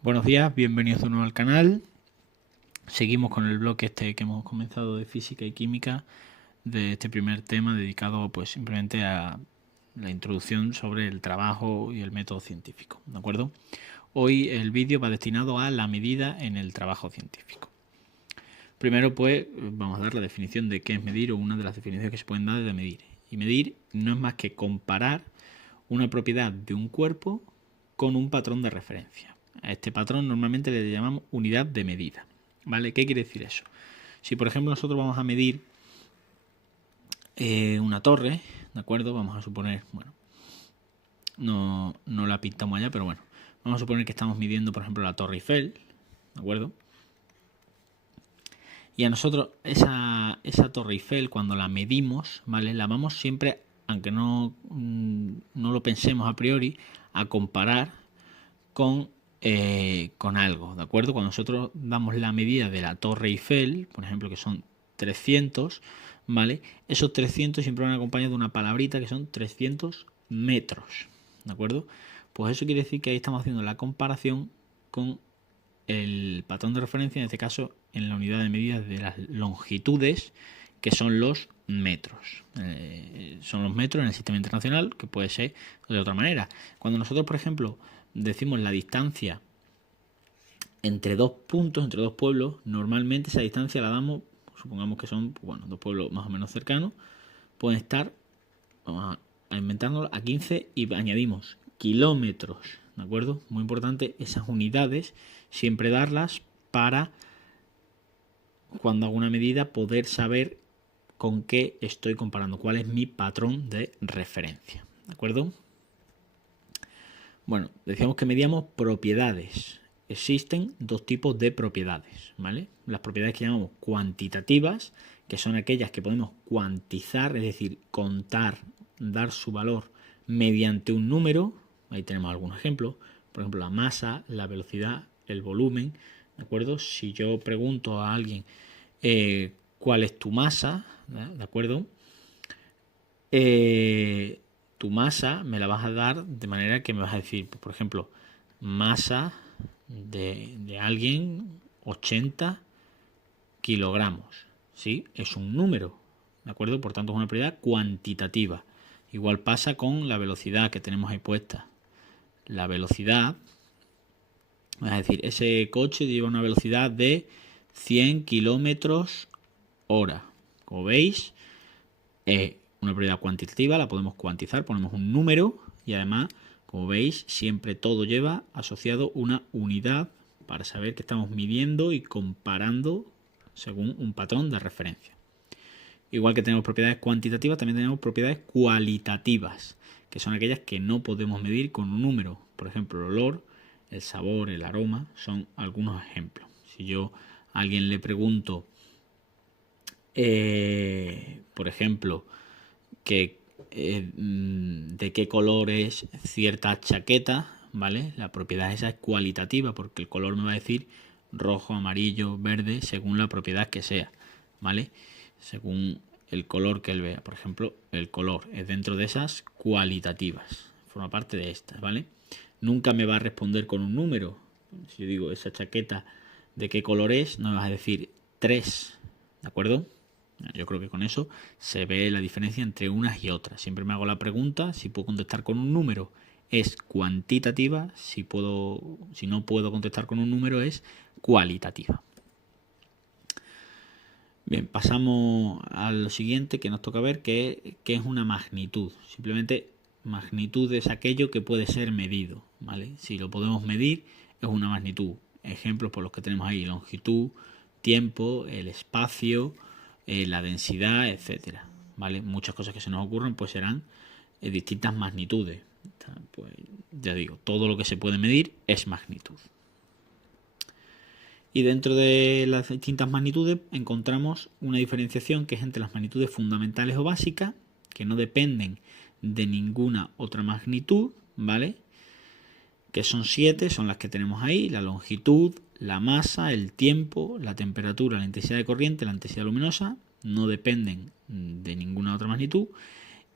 Buenos días, bienvenidos de nuevo al canal. Seguimos con el bloque que hemos comenzado de física y química, de este primer tema dedicado pues simplemente a la introducción sobre el trabajo y el método científico, ¿de acuerdo? Hoy el vídeo va destinado a la medida en el trabajo científico. Primero pues vamos a dar la definición de qué es medir, o una de las definiciones que se pueden dar de medir. Y medir no es más que comparar una propiedad de un cuerpo con un patrón de referencia. A este patrón normalmente le llamamos unidad de medida. ¿Vale? ¿Qué quiere decir eso? Si por ejemplo nosotros vamos a medir una torre, ¿de acuerdo? Vamos a suponer, bueno, no la pintamos allá, pero bueno, vamos a suponer que estamos midiendo por ejemplo la Torre Eiffel, ¿de acuerdo? Y a nosotros esa Torre Eiffel, cuando la medimos, ¿vale? La vamos siempre, aunque no lo pensemos a priori, a comparar con algo, ¿de acuerdo? Cuando nosotros damos la medida de la Torre Eiffel, por ejemplo, que son 300, ¿vale? Esos 300 siempre van acompañados de una palabrita que son 300 metros, ¿de acuerdo? Pues eso quiere decir que ahí estamos haciendo la comparación con el patrón de referencia, en este caso en la unidad de medida de las longitudes, que son los metros. Son los metros en el sistema internacional, que puede ser de otra manera. Cuando nosotros, por ejemplo, decimos la distancia entre dos puntos, entre dos pueblos, normalmente esa distancia la damos, supongamos que son, bueno, dos pueblos más o menos cercanos, pueden estar, vamos a inventárnoslo, a 15 y añadimos kilómetros, ¿de acuerdo? Muy importante esas unidades, siempre darlas para cuando hago una medida poder saber con qué estoy comparando, cuál es mi patrón de referencia, ¿de acuerdo? Bueno, decíamos que medíamos propiedades. Existen dos tipos de propiedades, ¿vale? Las propiedades que llamamos cuantitativas, que son aquellas que podemos cuantizar, es decir, contar, dar su valor mediante un número. Ahí tenemos algunos ejemplos. Por ejemplo, la masa, la velocidad, el volumen, ¿de acuerdo? Si yo pregunto a alguien cuál es tu masa, ¿de acuerdo? Tu masa me la vas a dar de manera que me vas a decir, por ejemplo, masa de alguien 80 kilogramos, ¿sí? Es un número, ¿de acuerdo? Por tanto es una propiedad cuantitativa. Igual pasa con la velocidad que tenemos ahí puesta. La velocidad, es decir, ese coche lleva una velocidad de 100 kilómetros hora. Como veis, una propiedad cuantitativa, la podemos cuantizar, ponemos un número y además, como veis, siempre todo lleva asociado una unidad para saber que estamos midiendo y comparando según un patrón de referencia. Igual que tenemos propiedades cuantitativas, también tenemos propiedades cualitativas, que son aquellas que no podemos medir con un número. Por ejemplo, el olor, el sabor, el aroma, son algunos ejemplos. Si yo a alguien le pregunto, por ejemplo, que de qué color es cierta chaqueta, ¿vale? La propiedad esa es cualitativa porque el color me va a decir rojo, amarillo, verde, según la propiedad que sea, ¿vale? Según el color que él vea. Por ejemplo, el color es dentro de esas cualitativas, forma parte de estas, ¿vale? Nunca me va a responder con un número. Si yo digo esa chaqueta de qué color es, no me vas a decir 3, ¿de acuerdo? Yo creo que con eso se ve la diferencia entre unas y otras. Siempre me hago la pregunta, si puedo contestar con un número es cuantitativa, si no puedo contestar con un número es cualitativa. Bien, pasamos a lo siguiente que nos toca ver, que es una magnitud. Simplemente magnitud es aquello que puede ser medido, ¿vale? Si lo podemos medir es una magnitud. Ejemplos por los que tenemos ahí: longitud, tiempo, el espacio, la densidad, etcétera, ¿vale? Muchas cosas que se nos ocurren pues serán distintas magnitudes. Pues ya digo, todo lo que se puede medir es magnitud. Y dentro de las distintas magnitudes encontramos una diferenciación que es entre las magnitudes fundamentales o básicas, que no dependen de ninguna otra magnitud, ¿vale? Que son 7, son las que tenemos ahí: la longitud, la masa, el tiempo, la temperatura, la intensidad de corriente, la intensidad luminosa, no dependen de ninguna otra magnitud.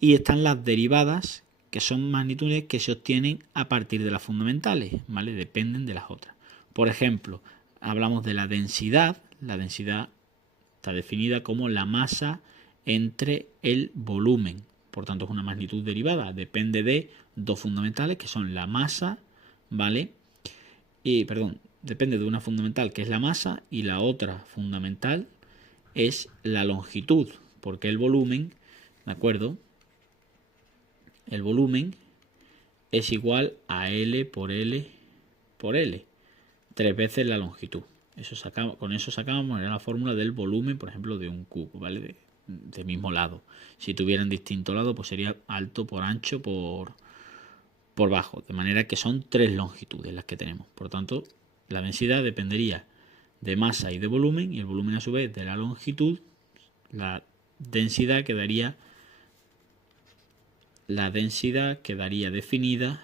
Y están las derivadas, que son magnitudes que se obtienen a partir de las fundamentales, ¿vale? Dependen de las otras. Por ejemplo, hablamos de la densidad. La densidad está definida como la masa entre el volumen. Por tanto, es una magnitud derivada. Depende de dos fundamentales que son la masa, ¿vale? Depende de una fundamental que es la masa y la otra fundamental es la longitud, porque el volumen, ¿de acuerdo? El volumen es igual a L por L por L, 3 veces la longitud. Con eso sacamos la fórmula del volumen, por ejemplo, de un cubo, ¿vale? De mismo lado. Si tuvieran distinto lado, pues sería alto por ancho por bajo. De manera que son 3 longitudes las que tenemos. Por lo tanto, la densidad dependería de masa y de volumen, y el volumen a su vez de la longitud. La densidad quedaría definida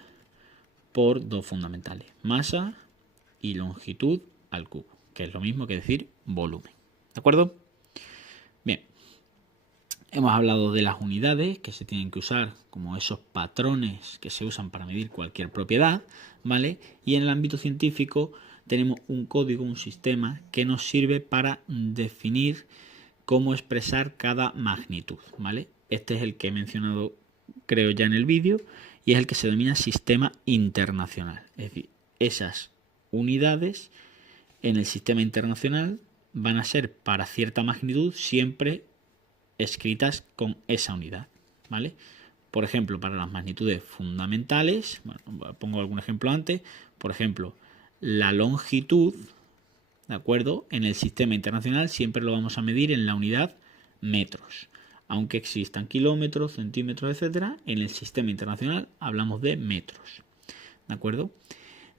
por dos fundamentales, masa y longitud al cubo, que es lo mismo que decir volumen. ¿De acuerdo? Bien, hemos hablado de las unidades que se tienen que usar como esos patrones que se usan para medir cualquier propiedad, ¿vale? Y en el ámbito científico tenemos un código, un sistema que nos sirve para definir cómo expresar cada magnitud, ¿vale? Este es el que he mencionado, creo, ya en el vídeo, y es el que se denomina sistema internacional. Es decir, esas unidades en el sistema internacional van a ser para cierta magnitud siempre escritas con esa unidad, ¿vale? Por ejemplo, para las magnitudes fundamentales, bueno, pongo algún ejemplo antes, por ejemplo, la longitud, ¿de acuerdo? En el sistema internacional siempre lo vamos a medir en la unidad metros. Aunque existan kilómetros, centímetros, etcétera, en el sistema internacional hablamos de metros, ¿de acuerdo?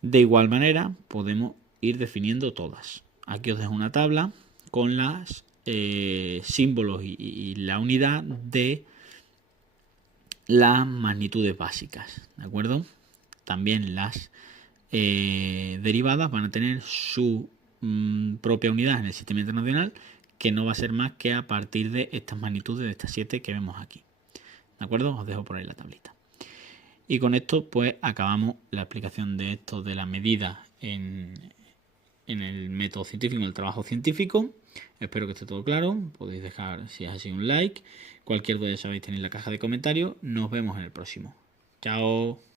De igual manera, podemos ir definiendo todas. Aquí os dejo una tabla con los símbolos y la unidad de las magnitudes básicas, ¿de acuerdo? También las derivadas van a tener su propia unidad en el sistema internacional, que no va a ser más que a partir de estas magnitudes, de estas 7 que vemos aquí. ¿De acuerdo? Os dejo por ahí la tablita. Y con esto pues acabamos la explicación de esto de la medida en el método científico, en el trabajo científico. Espero que esté todo claro. Podéis dejar, si es así, un like. Cualquier duda ya sabéis, tenéis en la caja de comentarios. Nos vemos en el próximo. Chao.